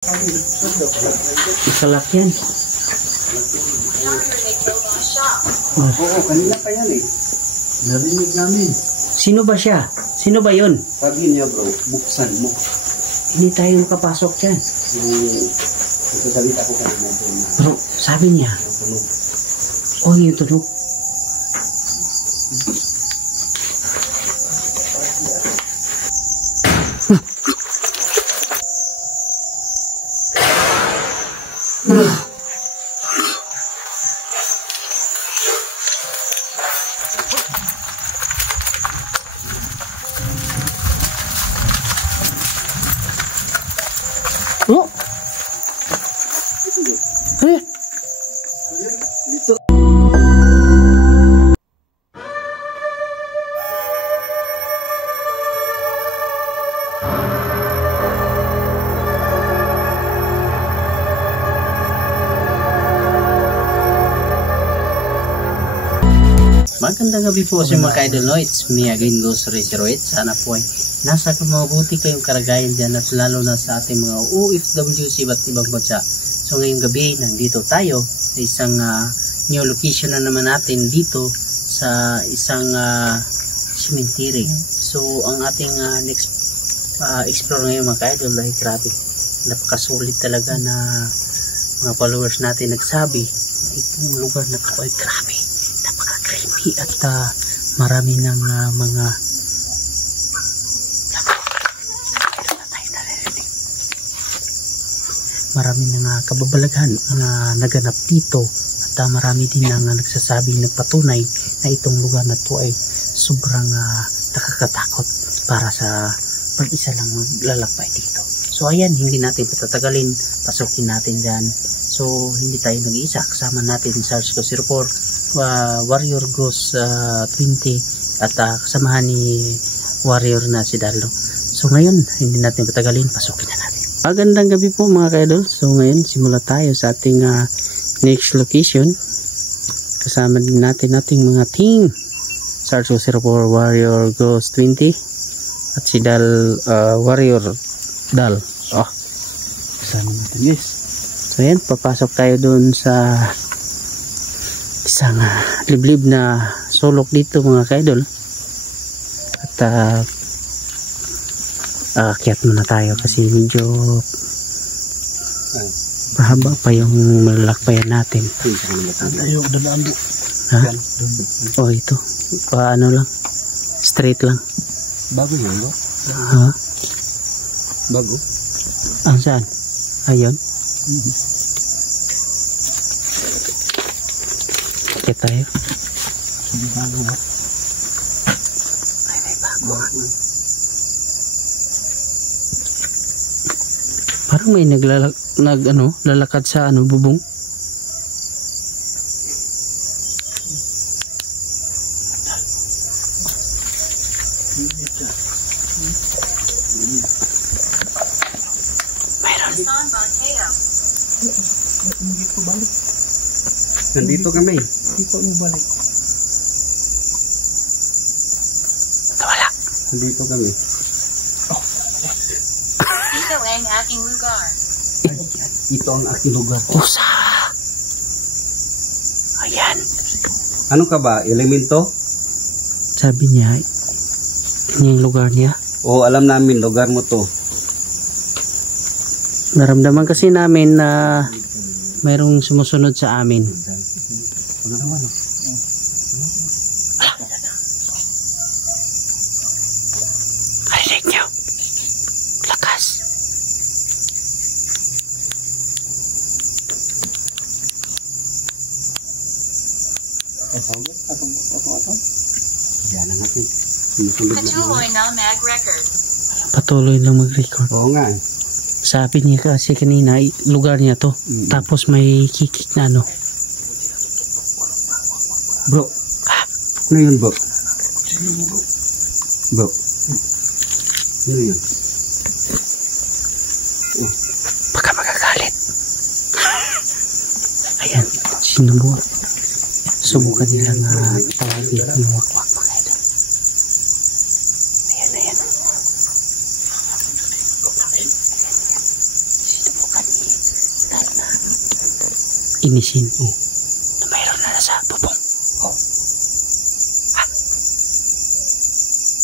Ikalak yan. Oo, kanina pa yan eh. Narinig namin. Sino ba siya? Sino ba yun? Sabi niya bro, buksan mo. Hindi tayo makapasok dyan. Nagsasalit ako kanina doon na. Bro, sabi niya. Oh, yung tunog. Oh. Dito. Magandang gabi po sa mga ka-idol, no? It's me again, Ghost 008. Sana po ay nasa mabuti kayong kalagayan dyan at lalo na sa ating mga OFW sa iba't ibang bansa. So ngayong gabi, nandito tayo sa isang new location na naman natin dito sa isang cemetery. So ang ating next explore ngayon mga ka-idol ay grabe. Napakasulit talaga na mga followers natin nagsabi na itong lugar na ito ay grabe. Napaka-creepy at marami ng mga marami ng kababalaghan na naganap dito at marami din ang nagsasabing nagpatunay na itong lugar na ito ay sobrang nakakatakot para sa pag-isa lang maglalakbay dito. So ayan, hindi natin patatagalin, pasukin natin dyan. So hindi tayo nag-iisa, kasama natin Sarge ko 04, Warrior Ghost 20 at kasamahan ni Warrior na si Darlo. So ngayon, hindi natin patagalin, pasukin na natin. Magandang gabi po mga ka-idol. So ngayon, simula tayo sa ating next location. Kasama din natin ating mga team. Sarge 04, Warrior Ghost 20 at si Dal, Warrior Dal. Oh, kasama natin guys. So yan, papasok tayo dun sa isang liblib na sulok dito mga ka-idol. At akyat muna tayo kasi medyo mahaba pa yung malalakbayan natin. Ayaw, dadaan do. Ha? Oh, ito. Ano lang. Straight lang. Bago yun, no? Ha? Bago? Ah, saan? Ayun. Akyat tayo. Bago ba? Ay, may bago. Parang may lalakad sa bubong. Mayroon. Nandito kami. Dito mo balik. Wala. Nandito kami. Ito ang aking lugar. Ito ang aking lugar. Usa. Ayan. Ano ka ba? Elemento? Sabi niya, yung lugar niya. Oo, alam namin, lugar mo to. Naramdaman kasi namin na mayroong sumusunod sa amin. Ano naman? Karinig niyo. Lakas. Yan ang ating sinusunod na. Patuloy na mag record. Patuloy lang mag-record. Oo nga eh. Sabi niya kasi kanina, lugar niya to. Tapos may kikik na ano. Bro. Ano yun bro? Bro. Ano yun? Baka magagalit. Ayan, sinubukan. Subukan nilang tawagin yung wakwak mga ito. Ayan, ayan. Sinubukan. inisin na mayroon na nasa bubong. Ha?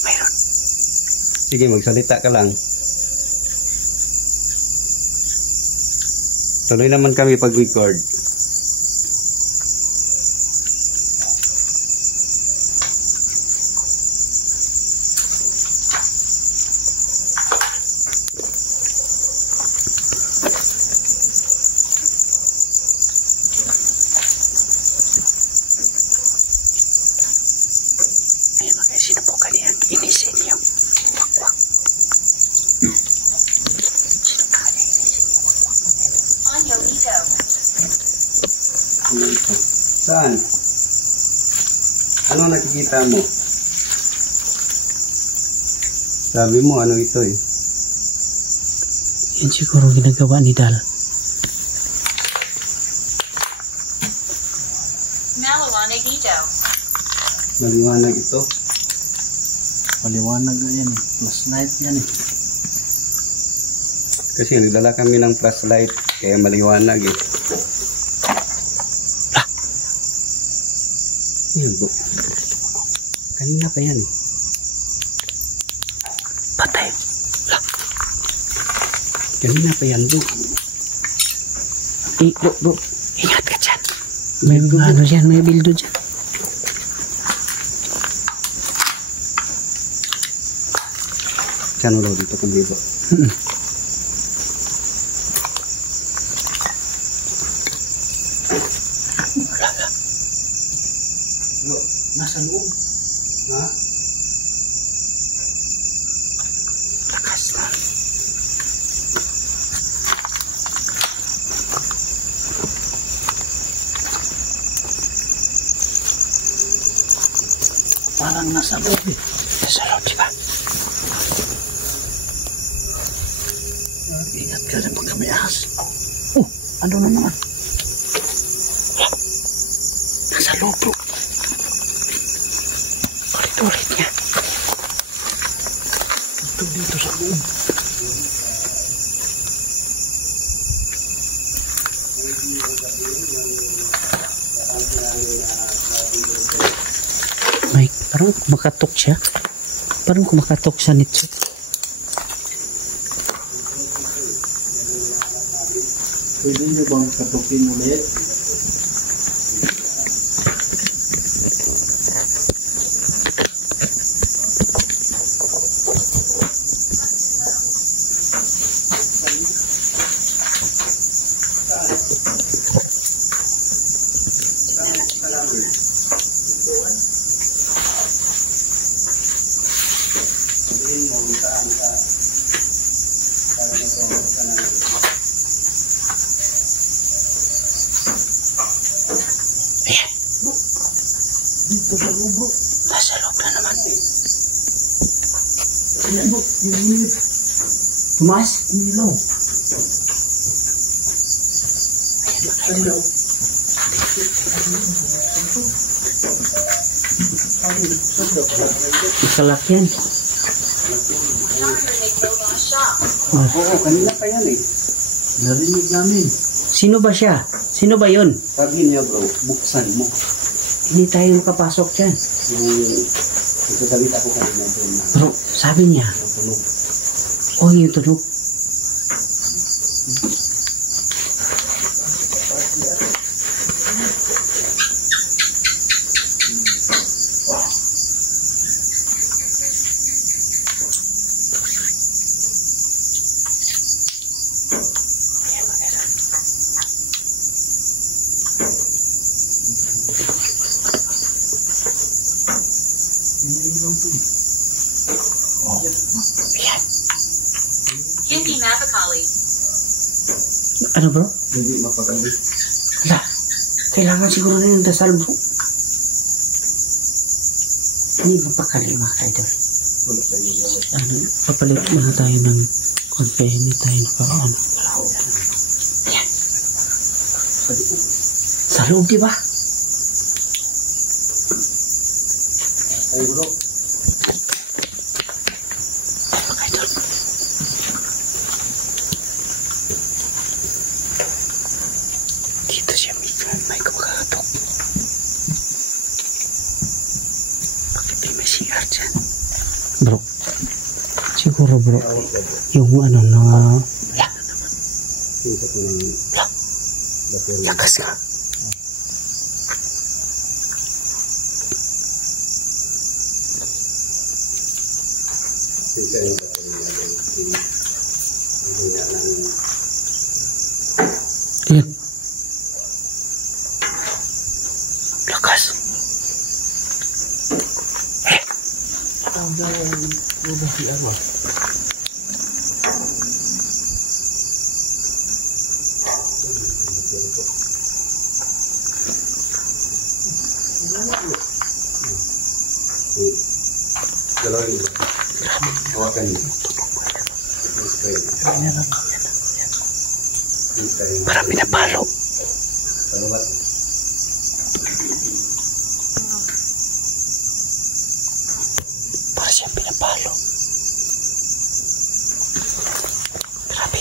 Mayroon. Sige, magsalita ka lang. Tuloy naman kami pag-record. Ayun mga guys, sinubukan niyang inisin yung wakwak. Sinubukan niya inisin yung wakwak. On Yolito. Ano ito? Saan? Ano nakikita mo? Sabi mo, ano ito eh? Yun siguro ginagawa ni Dal. Malawanag Ito. Maliwanag ito. Paliwanag na yan eh. Flashlight yan eh. Kasi nagdala kami ng flashlight, kaya maliwanag eh. Yun, bro. Kanina pa yan eh. Patay. Kanina pa yan, bro. Bro, ingat ka dyan. May ano dyan, may bildo dyan. Diyan ulo dito kami, bro. Bro, nasa loob. Ha? Lakas na. Parang nasa loob eh. Nasa loob, di ba? Ingat ka rin pagka may ahas. Oh, ano na naman? Nasa loob, bro. Ulit-ulit niya. Ito dito sa loob. May, parang kumakatok siya. Parang kumakatok sa nito. Pwede nyo bang katukin ulit? Ayan, Dito sa loob bro. nasa loob na naman. Ayan bro, yung init. Tumaas? Yung ilaw. Ayan, Ilaw. ikalak yan. Doctor may build on a shop. Oo, kanina pa yan eh. Narinig namin. Sino ba siya? Sino ba yun? Sabi niya, bro, buksan mo. Hindi tayo makapasok dyan. Yung nagsasalit ako kanina doon na Bro, sabi niya, tunog. oh, yung tunog. Yung ilaw to eh. Ayan. Hindi Mapakali. Ano bro? Hindi mapagalit. Wala. Kailangan siguro na yung dasal bro. Hindi mapakali mga ka-idol. Wala sa iyo yawa. Ano, papalit muna tayo ng konti. Hindi tayo pa ano. Ayan. Sa loob, di ba? Ay bro, Mga ka-idol. Dito siya, Mick. May kumakatok. Bakit may CR dyan? Bro. Siguro bro. Yung ano na... Lakas ka. Ayan. Lakas. Hawakan niyo. Parang pinapalo. Para siyang pinapalo. Grabe.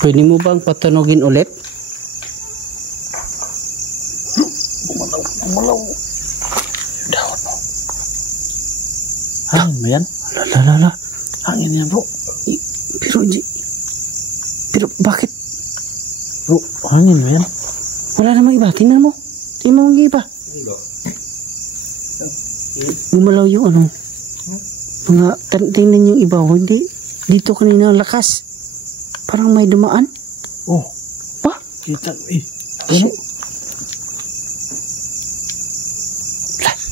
Pwede mo bang patanogin ulit? Gumalaw. Dahon mo. Hangin mo yan? Lala. Hangin yan bro. Pero bakit? Bro, hangin mo yan? Wala namang iba. Tingnan mo. Tingnan mo yung iba. Gumalaw yung ano. Mga tingnan yung iba. Hindi. Dito kanina ang lakas. Parang may dumaan. Oh. Pa? Kita. Eh. Ano?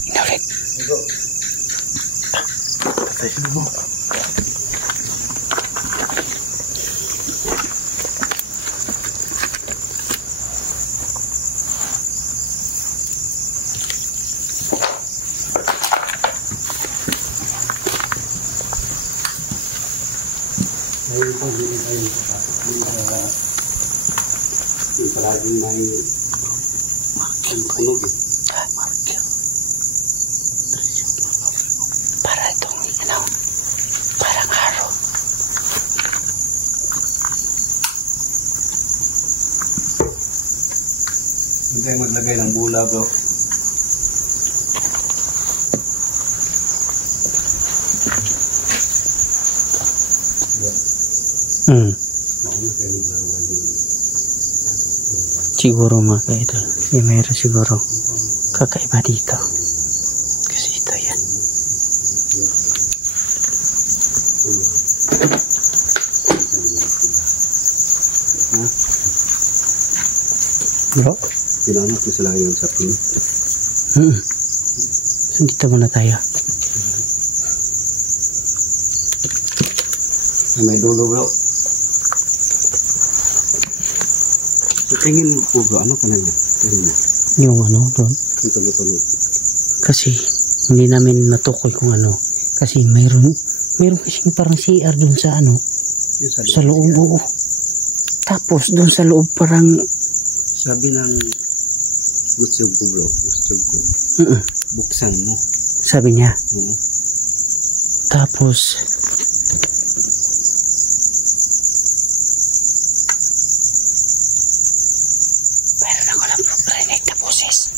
Inaulit. Patay sila bro. Yung palaging may tunog eh. Para itong ano, parang araw. Hindi tayo maglagay ng bula bro. Siguro mga ka-idol. Mayroon siguro kakaiba dito. Kasi ito yan. Bro? Pinanap ko sila yun sa pin. So, dito muna tayo. May dulo bro. So tingin mo po bro, ano ka na yan? Tingin mo. Yung ano doon. Yung tuloy-tuloy. Kasi hindi namin natukoy kung ano. Kasi mayroon kasing parang CR doon sa ano. Yung Sa loob. Oo. Tapos doon sa loob parang sabi ng gusto ko bro, gusto ko. Buksan mo. sabi niya. Tapos meron ako ng rinig na boses.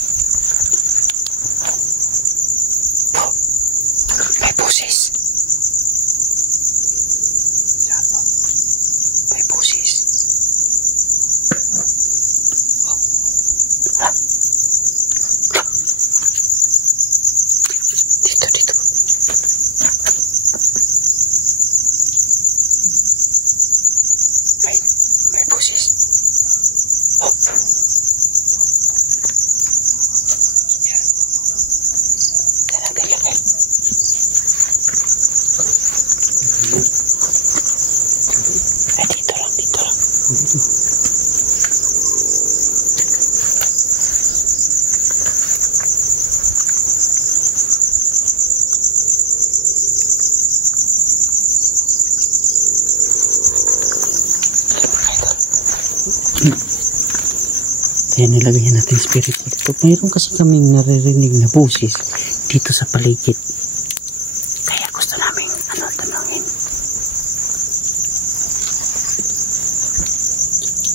May boses. May boses. Dito. May boses. Oh. Dito lang. Kaya nilagyan natin spirit dito. Mayroon kasi kaming naririnig na boses dito sa paligid. Kaya gusto namin tanongin.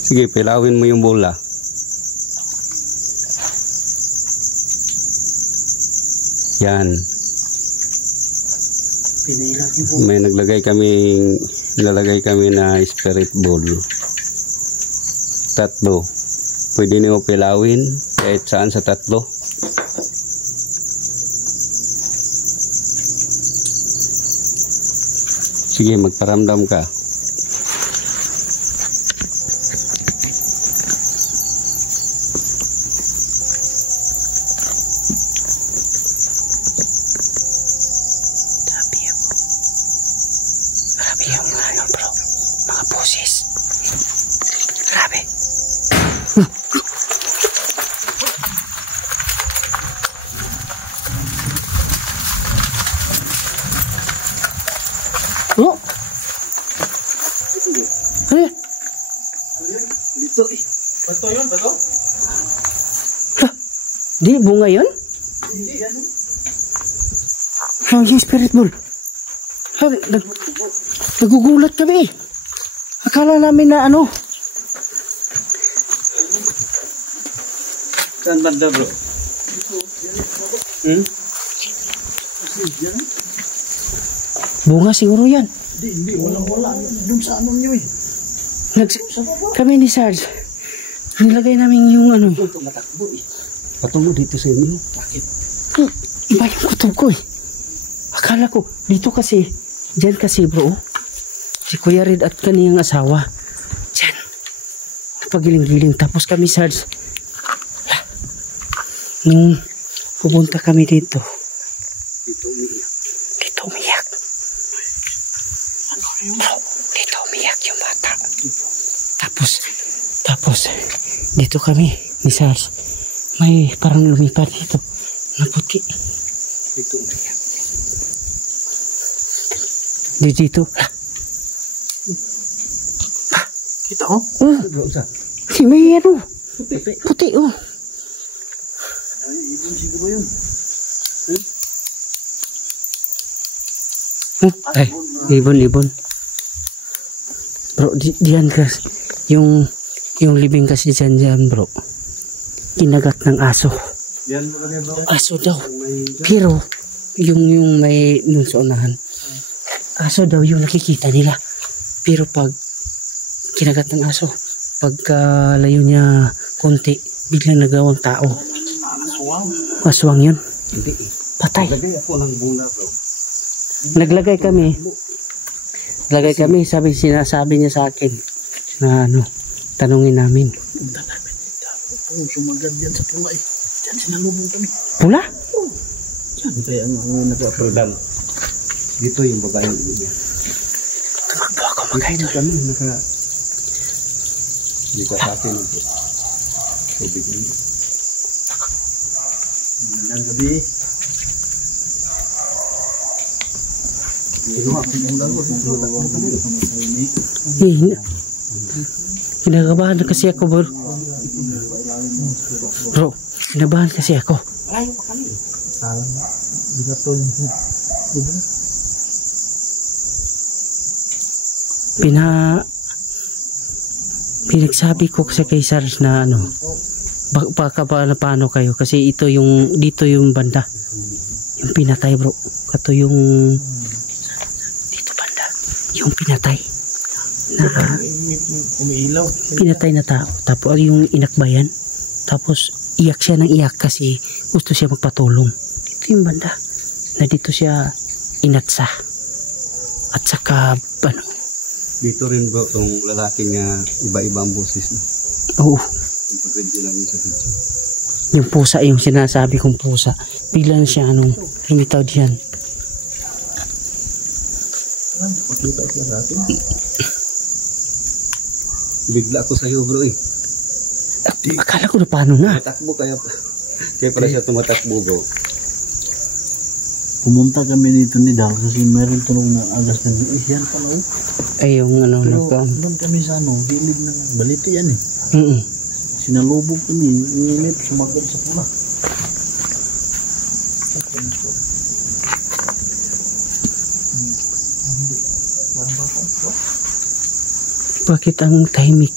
Sige, pilawin mo yung bola. Yan. Pinailan niyo po. May nalagay kami na spirit ball. 3. Pwede niyo pilawin kahit saan sa 3. Sige, magparamdam ka. Grabe yung ano bro, mga boses. Grabe. Oh! Ano? Dito eh. Bato yun, bato? Di, bunga yun? Hindi, yan. Oh, yung spirit ball. Nagugulat kami. Akala namin na ano. Saan banda bro? Bunga siguro yan. Hindi, walang-wala. Doon sa ano nyo eh. Kami ni Sarge. Nilagay namin yung ano. Tumatakbo eh. Patungo dito sa inyo. Bakit? Iba yung kutob ko eh. Akala ko, dito kasi, dyan kasi bro, si Kuya Red at kaniyang asawa, dyan, napagiling-giling. Tapos kami Sarge, nung pupunta kami dito, dito umiyak. Bro, dito umiyak yung bata. Tapos, dito kami, ni Sarge, may parang lumipad dito, na puti. Dito umiyak. Dito. Kita ko? Bro, sa? Si may ano. Puti oh. Ay, ibon siguro yun. Ay, ibon. Bro, diyan kasi. Yung libing kasi dyan bro. Kinagat ng aso. Yan mo kami bro. Aso daw. Pero, yung may nun sa unahan. Aso daw yung nakikita nila. Pero pag kinagat ng aso, pagka layo niya konti, biglang nagawang tao. Aswang yun. Hindi. Patay. Lagay ako ng bunga bro. Naglagay kami. Sinasabi niya sa akin na ano, tanungin namin. Oh, sumagad yan sa pula eh. Diyan sinalubong kami. Pula? Diyan kaya ang nag-aprodam. Dito yung babae ng iba. Tumakbo ako mag-idol. Kami hindi ka sa akin ito. Tubig yun. Magandang gabi. Kinakabahan na kasi ako bro. Bro, kinabahan kasi ako. Malayo pa kami. Salang na. Bigato yung pinagsabi ko sa kay Sarge na ano, baka paano kayo kasi dito yung banda yung pinatay bro, kato yung dito banda yung pinatay na umiilaw. pinatay na tao, tapos yung inakbayan, tapos iyak siya ng iyak kasi gusto siya magpatulong. Dito yung banda na dito siya inatsa at saka ano. Dito rin bro, itong lalaking iba-ibang boses. Oo. Yung pag-review namin sa video. Yung pusa, yung sinasabi kong pusa. Bigla na siya lumitaw diyan. Pakita siya sa atin. Bigla ako sa'yo bro eh. Akala ko na paano na. Tumatakbo kaya pala siya tumatakbo bro. Pumunta kami dito ni Dal kasi meron tulong na agas ng yan pala oh. Ay yung ano Pero nagka. doon kami sa gilid ng baliti yan eh. Sinalubog kami, inilip, sumagad sa pula. Bakit ang tahimik?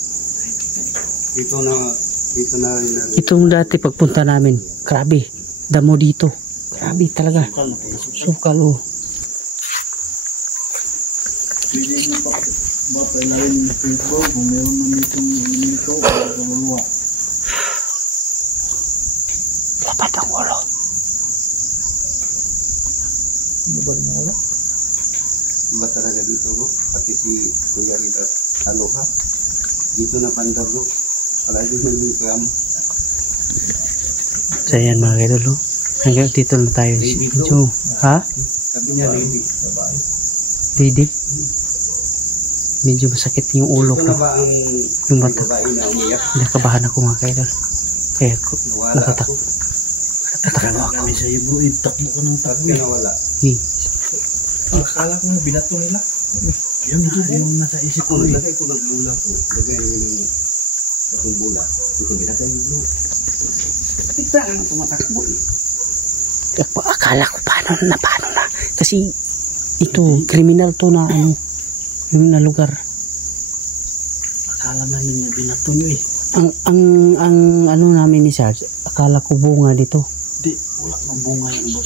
Dito na Itong dati pagpunta namin, grabe, damo dito. Grabe talaga. Sukal, oh. Pwede mo ba pailawin ng Facebook kung meron man itong ito o kaluluwa. Lapat ang ulo. Ano ba rin ang ulo? ba talaga dito bro? Pati si Kuya Rida Aloha. Dito na banda bro. Palagi na yung program. So yan mga kaidol, oh. Hanggang dito na tayo. So, ha? Sabi niya lady. Babae. Lady? Medyo masakit yung ulo Ito ko. na ba ang Yung mata. babae na umiyak? Nakabahan ako mga kaidol. Kaya Nawala natatak. ako. Natatak ako. Kami sa iyo bro, takbo ka ng Bakit takbo. ka nawala? Akala ko na binato nila. Yun na, yung nasa isip ko. Naglagay ko ng bula po. Lagay ko yung takong bula. Hindi ko ginagay yung bula. Kita ang tumatakbo eh. Akala ko paano na. Kasi ito, criminal to na ano. Yung na lugar. Akala namin na binato nyo eh. Ang ano namin ni Sarge, akala ko bunga dito. Hindi, wala nang bunga yung bro.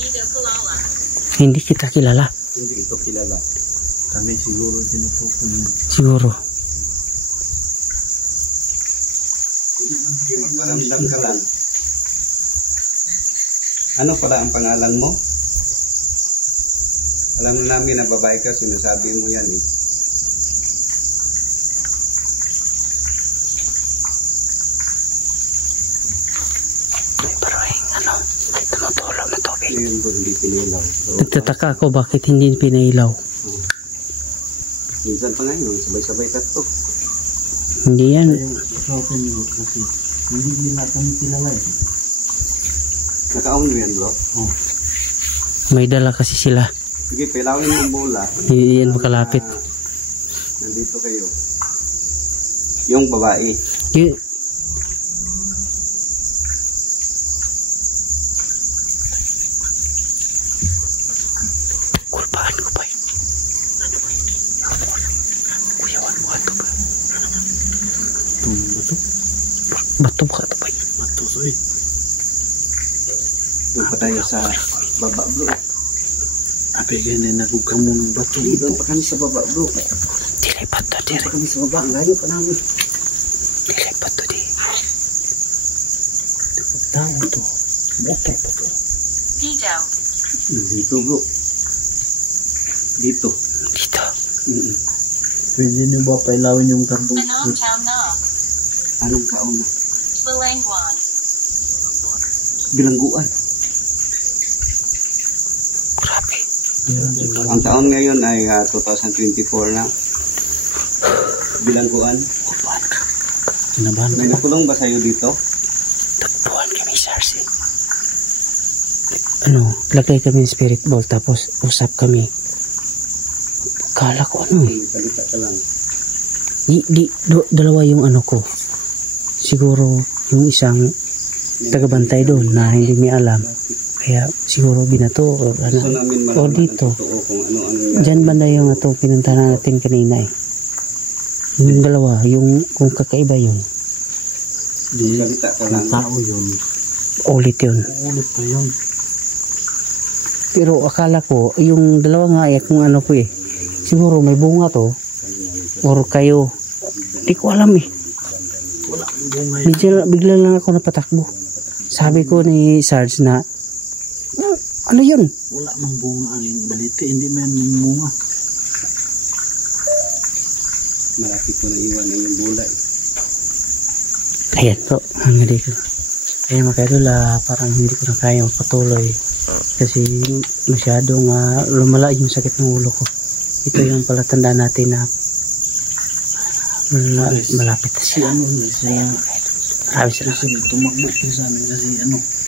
Hindi kita kilala. Hindi ito kilala. Kami siguro tinutukan yun. Siguro. Sige, magparamdam ka lang. Ano pala ang pangalan mo? Alam na namin na babae ka, sinasabi mo yan eh. Pero ano, tumutulog na tubig. Ngayon bro, hindi pinilaw. So, Nagtataka ako bakit hindi pinailaw. minsan pa ngayon, sabay-sabay tatlo. Hindi yan. Yung usapan nyo kasi hindi nila kami kilala eh. Naka-on mo yan bro? Oh. May dala kasi sila. Sige, pilawin mo bola. Hindi yan makalapit. Nandito kayo. Yung babae. Y- Kulpaan ko ba yun? Ano ba yun? Kuya, ano ba ito ba? Itong bato. Bato ba ito ba yun? Bato so eh. Doon pa tayo sa baba bro. Ape ganyan nagugam mo ng bato. Doon pa kami sa baba bro. Dilay bato, Doon dilay. pa kami sa baba. Ang layo pa namin. Dilay bato, di. Tao to. Botol pa to. Dito. Dito bro. Dito. Dito. Pwede nyo ba pailawin yung karbon? Anong town na? Anong taon na? Balangguan. Bilangguan. Grabe. Ang taon ngayon ay 2024 na. Bilangguan. Kulpaan ka. Sinabahan May ka ba? nakulong ba sa'yo dito? Tagpuan kami, Sarsi. Ano, lagay kami ng spirit ball tapos usap kami. Kala ko ano eh. Salita ka lang. Dalawa yung ano ko. Siguro yung isang tagabantay doon na hindi may alam. Kaya siguro binato o Gusto ano. namin O malaman ang dito. totoo kung ano-ano yan. Diyan banda yung atong pinuntahan natin kanina eh. Yung dalawa, yung kung kakaiba yung Di, Salita ka lang. ang tao yun. ulit yun. Ulit pa yun. Pero akala ko, yung dalawa nga eh, kung ano ko eh. Siguro may bunga to. Or kayo. Hindi ko alam eh. Wala ang bunga yun. Bigla lang ako napatakbo. Sabi ko ni Sarge na, ano yun? Wala mang bunga ang baliti. Hindi man yung bunga. Malapit ko na iwan na yung bola eh. Ayan po, hanggang dito. Ayan mga kaidol, parang hindi ko na kaya magpatuloy. Kasi masyadong lumala yung sakit ng ulo ko. Ito yung palatandaan natin na malapit na Si sila. ano, si Marami sila. kasi tumakbo siya sa amin kasi ano,